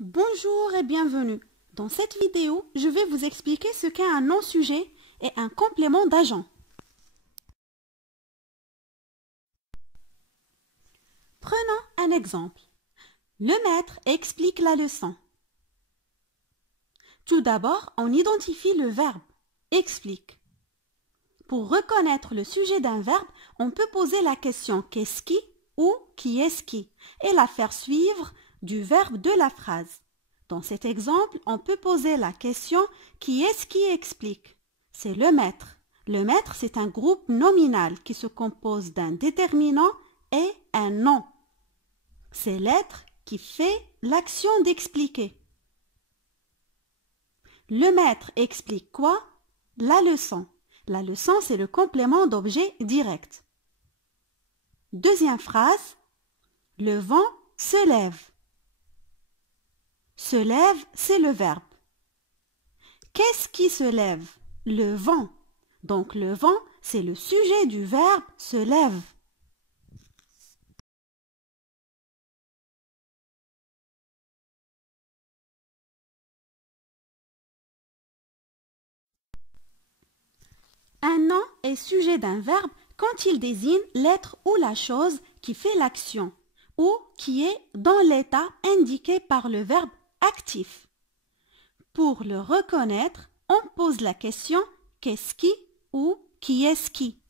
Bonjour et bienvenue. Dans cette vidéo, je vais vous expliquer ce qu'est un nom-sujet et un complément d'agent. Prenons un exemple. Le maître explique la leçon. Tout d'abord, on identifie le verbe « explique ». Pour reconnaître le sujet d'un verbe, on peut poser la question « qu'est-ce qui » ou « qui est-ce qui » et la faire suivre du verbe de la phrase. Dans cet exemple, on peut poser la question « qui est-ce qui explique ?» C'est le maître. Le maître, c'est un groupe nominal qui se compose d'un déterminant et un nom. C'est l'être qui fait l'action d'expliquer. Le maître explique quoi? La leçon. La leçon, c'est le complément d'objet direct. Deuxième phrase. Le vent se lève. Se lève, c'est le verbe. Qu'est-ce qui se lève? Le vent. Donc le vent, c'est le sujet du verbe se lève. Un nom est sujet d'un verbe quand il désigne l'être ou la chose qui fait l'action ou qui est dans l'état indiqué par le verbe actif. Pour le reconnaître, on pose la question « qu'est-ce qui » ou « qui est-ce qui ».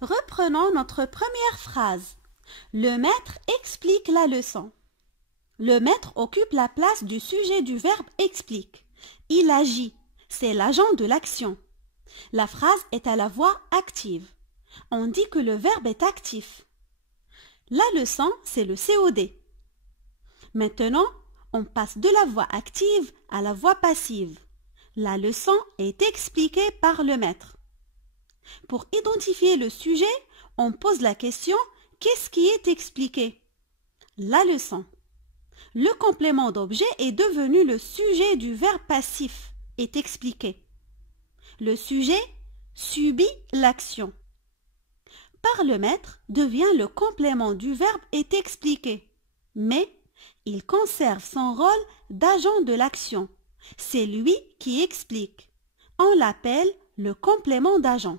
Reprenons notre première phrase. Le maître explique la leçon. Le maître occupe la place du sujet du verbe explique. Il agit, c'est l'agent de l'action. La phrase est à la voix active. On dit que le verbe est actif. La leçon, c'est le COD. Maintenant, on passe de la voix active à la voix passive. La leçon est expliquée par le maître. Pour identifier le sujet, on pose la question « qu'est-ce qui est expliqué ?» La leçon. Le complément d'objet est devenu le sujet du verbe passif, est expliqué. Le sujet subit l'action. Par le maître devient le complément du verbe est expliqué, mais il conserve son rôle d'agent de l'action. C'est lui qui explique. On l'appelle le complément d'agent.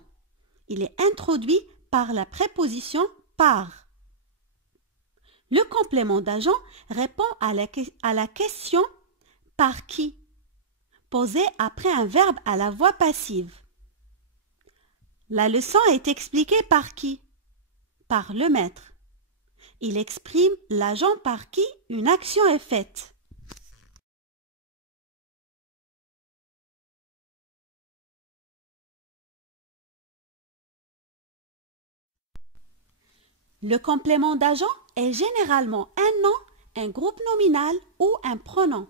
Il est introduit par la préposition par. Le complément d'agent répond à la question « par qui ?» posée après un verbe à la voix passive. La leçon est expliquée par qui? Par le maître. Il exprime l'agent par qui une action est faite. Le complément d'agent est généralement un nom, un groupe nominal ou un pronom.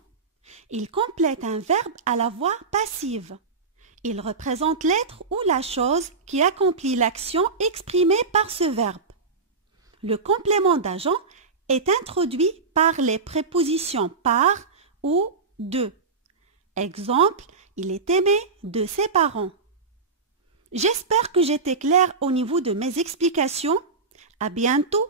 Il complète un verbe à la voix passive. Il représente l'être ou la chose qui accomplit l'action exprimée par ce verbe. Le complément d'agent est introduit par les prépositions par ou de. Exemple, il est aimé de ses parents. J'espère que j'étais claire au niveau de mes explications. À bientôt!